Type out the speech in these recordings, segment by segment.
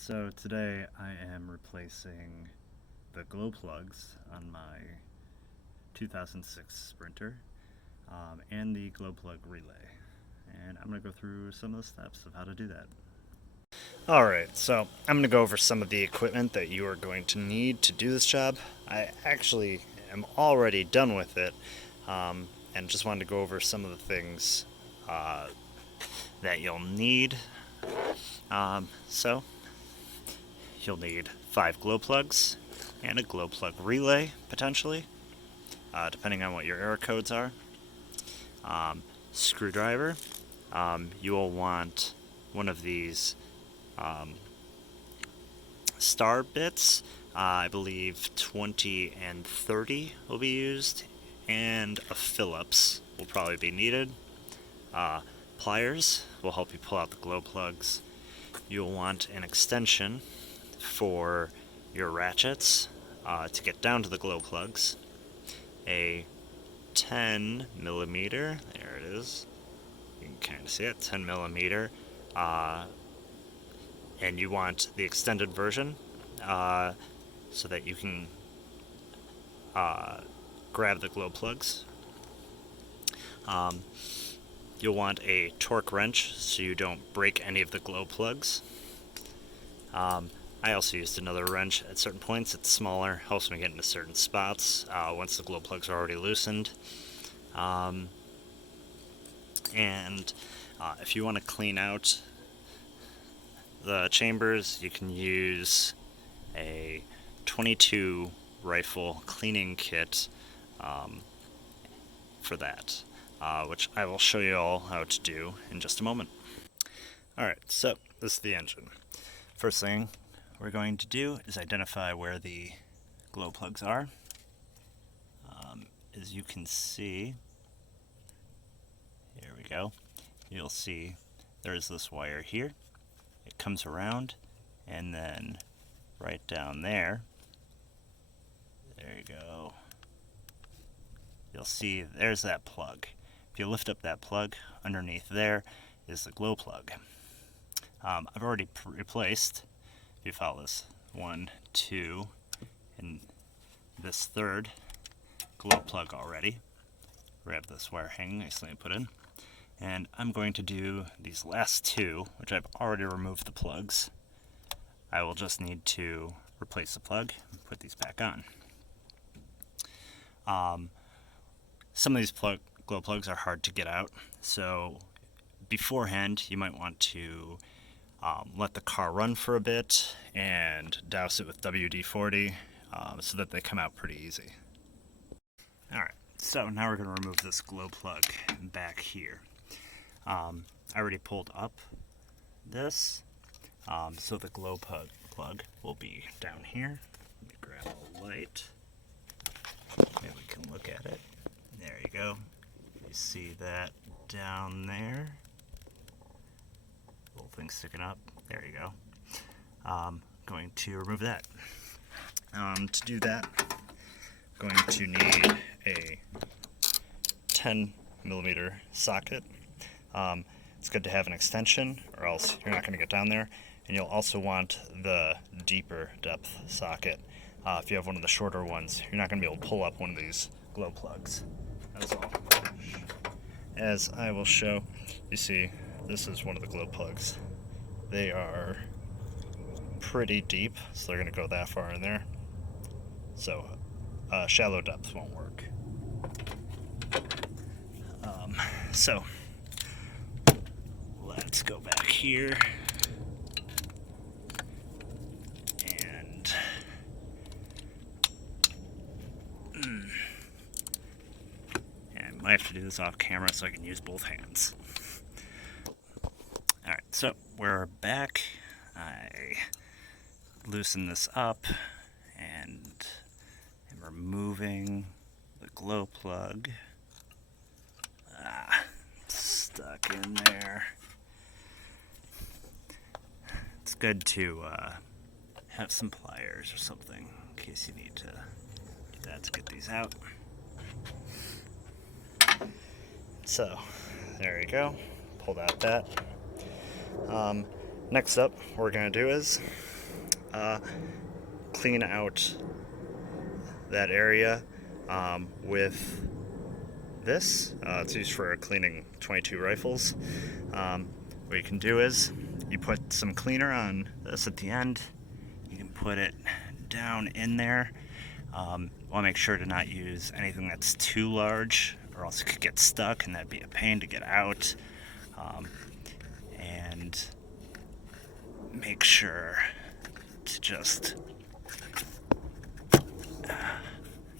So today I am replacing the glow plugs on my 2006 Sprinter and the glow plug relay. And I'm going to go through some of the steps of how to do that. Alright, so I'm going to go over some of the equipment that you are going to need to do this job. I actually am already done with it and just wanted to go over some of the things that you'll need. So you'll need 5 glow plugs and a glow plug relay, potentially, depending on what your error codes are. Screwdriver. You will want one of these star bits. I believe 20 and 30 will be used, and a Phillips will probably be needed. Pliers will help you pull out the glow plugs. You'll want an extension for your ratchets to get down to the glow plugs. A 10 millimeter, there it is, you can kind of see it, 10 millimeter, and you want the extended version so that you can grab the glow plugs. You'll want a torque wrench so you don't break any of the glow plugs. I also used another wrench at certain points. It's smaller, helps me get into certain spots once the glow plugs are already loosened. And if you want to clean out the chambers, you can use a 22 rifle cleaning kit for that, which I will show you all how to do in just a moment. Alright, so this is the engine. First thing we're going to do is identify where the glow plugs are. As you can see, here we go, you'll see there's this wire here. It comes around, and then right down there, there you go, you'll see there's that plug. If you lift up that plug, underneath there is the glow plug. I've already replaced, if you follow this, 1, 2, and this third glow plug already. Grab this wire hanging nicely and put in. And I'm going to do these last 2, which I've already removed the plugs. I will just need to replace the plug and put these back on. Some of these glow plugs are hard to get out, so beforehand you might want to let the car run for a bit and douse it with WD-40 so that they come out pretty easy. Alright, so now we're going to remove this glow plug back here. I already pulled up this, so the glow plug will be down here. Let me grab a light. Maybe we can look at it. There you go. You see that down there? Little thing sticking up. There you go. Going to remove that. To do that, I'm going to need a 10 millimeter socket. It's good to have an extension, or else you're not going to get down there. And you'll also want the deeper depth socket. If you have one of the shorter ones, you're not going to be able to pull up one of these glow plugs. That's all. As I will show, you see, this is one of the glow plugs. They are pretty deep, so they're going to go that far in there. So shallow depth won't work. So let's go back here and I might have to do this off camera so I can use both hands. Alright, so we're back. I loosen this up and I'm removing the glow plug. Stuck in there. It's good to have some pliers or something in case you need to do that to get these out. So, there you go. Pulled out that. Next up, what we're going to do is clean out that area with this. It's used for cleaning 22 rifles. What you can do is you put some cleaner on this at the end. You can put it down in there. Want to make sure to not use anything that's too large, or else it could get stuck and that'd be a pain to get out. And make sure to just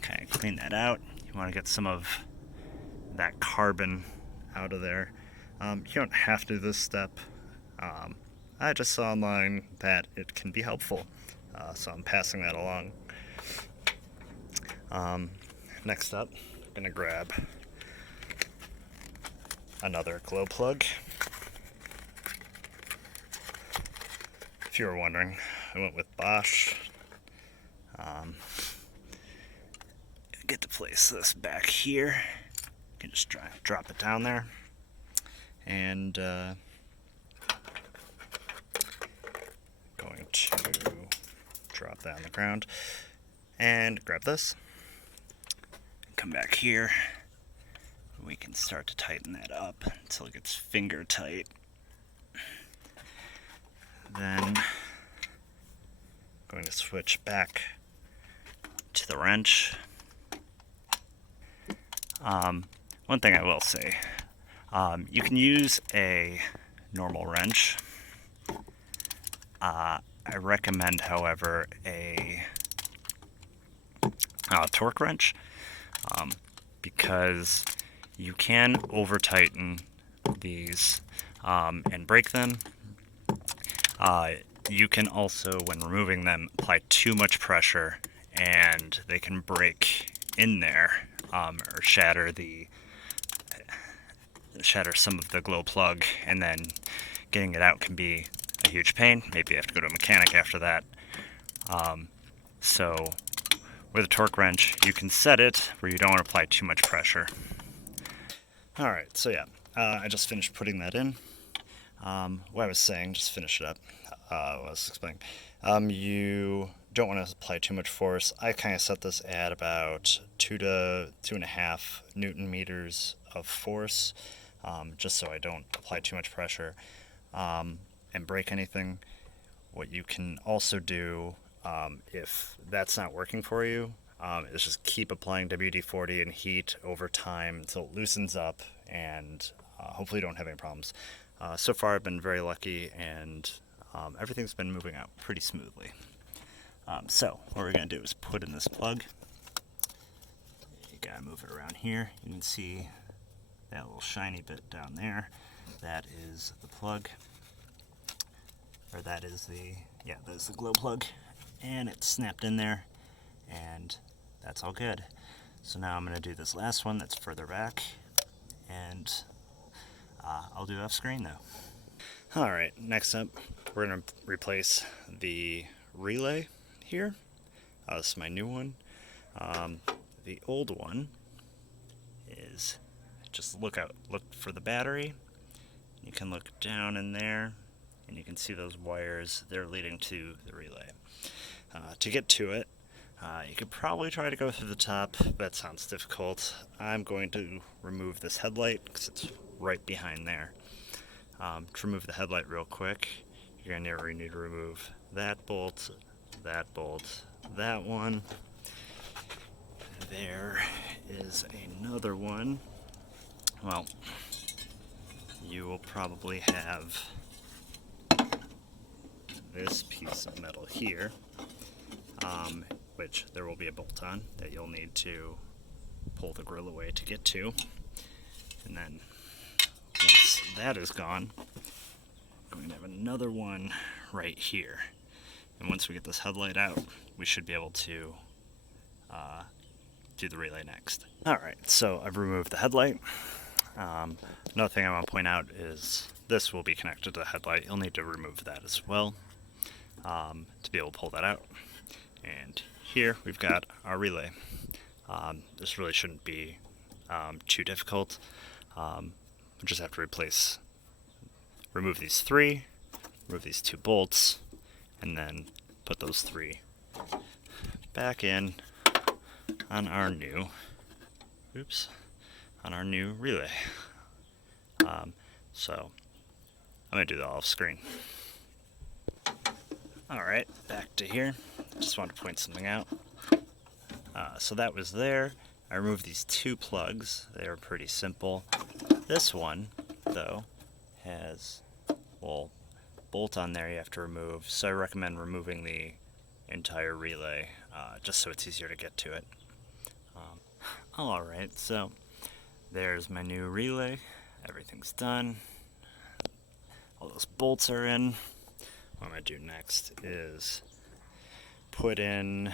kind of clean that out. You want to get some of that carbon out of there. You don't have to do this step. I just saw online that it can be helpful, so I'm passing that along. Next up, I'm going to grab another glow plug. If you were wondering, I went with Bosch. Get to place this back here. You can just drop it down there. And going to drop that on the ground and grab this. Come back here. We can start to tighten that up until it gets finger tight. Then going to switch back to the wrench. One thing I will say, you can use a normal wrench. I recommend, however, a torque wrench, because you can over tighten these and break them. You can also, when removing them, apply too much pressure and they can break in there, or shatter some of the glow plug, and then getting it out can be a huge pain. Maybe you have to go to a mechanic after that. So with a torque wrench, you can set it where you don't want to apply too much pressure. Alright, so yeah, I just finished putting that in. What I was saying, just finish it up, what I was explaining. You don't want to apply too much force. I kind of set this at about 2 to 2.5 Newton meters of force, just so I don't apply too much pressure and break anything. What you can also do, if that's not working for you, is just keep applying WD-40 and heat over time until it loosens up, and hopefully you don't have any problems. So far I've been very lucky, and everything's been moving out pretty smoothly. So what we're going to do is put in this plug. You gotta move it around here. You can see that little shiny bit down there. That is the plug, or that is the glow plug, and it's snapped in there, and that's all good. So now I'm going to do this last one that's further back, and I'll do off screen though. Alright, next up we're going to replace the relay here. This is my new one. The old one is, just look for the battery. You can look down in there and you can see those wires. They're leading to the relay. To get to it, you could probably try to go through the top. That sounds difficult. I'm going to remove this headlight because it's right behind there. To remove the headlight real quick, you're going to need to remove that bolt, that one. There is another one. Well, you will probably have this piece of metal here, which there will be a bolt on that you'll need to pull the grill away to get to. And then once that is gone, I'm going to have another one right here. And once we get this headlight out, we should be able to do the relay next. Alright, so I've removed the headlight. Another thing I want to point out is this will be connected to the headlight. You'll need to remove that as well to be able to pull that out. And here we've got our relay. This really shouldn't be too difficult. We just have to remove these three remove these 2 bolts, and then put those 3 back in on our new, on our new relay. So I'm going to do that off screen. Alright, back to here. Just wanted to point something out. So that was there. I removed these 2 plugs. They were pretty simple. This one, though, has a little bolt on there you have to remove, so I recommend removing the entire relay, just so it's easier to get to it. Alright, so there's my new relay. Everything's done. All those bolts are in. What I'm going to do next is put in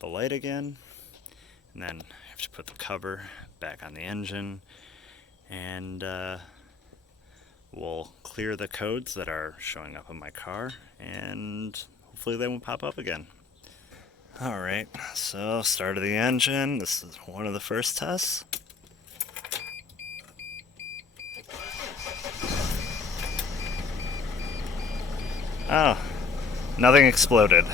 the light again, and then I have to put the cover back on the engine, and we'll clear the codes that are showing up on my car, and hopefully they won't pop up again. Alright, so start of the engine. This is one of the first tests. Oh, nothing exploded.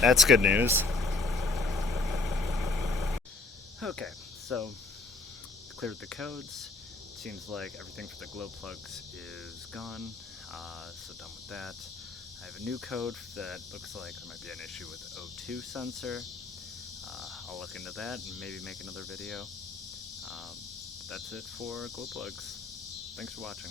That's good news. Okay, so cleared the codes. Seems like everything for the glow plugs is gone, so done with that. I have a new code that looks like there might be an issue with the O2 sensor. I'll look into that and maybe make another video. That's it for glow plugs. Thanks for watching.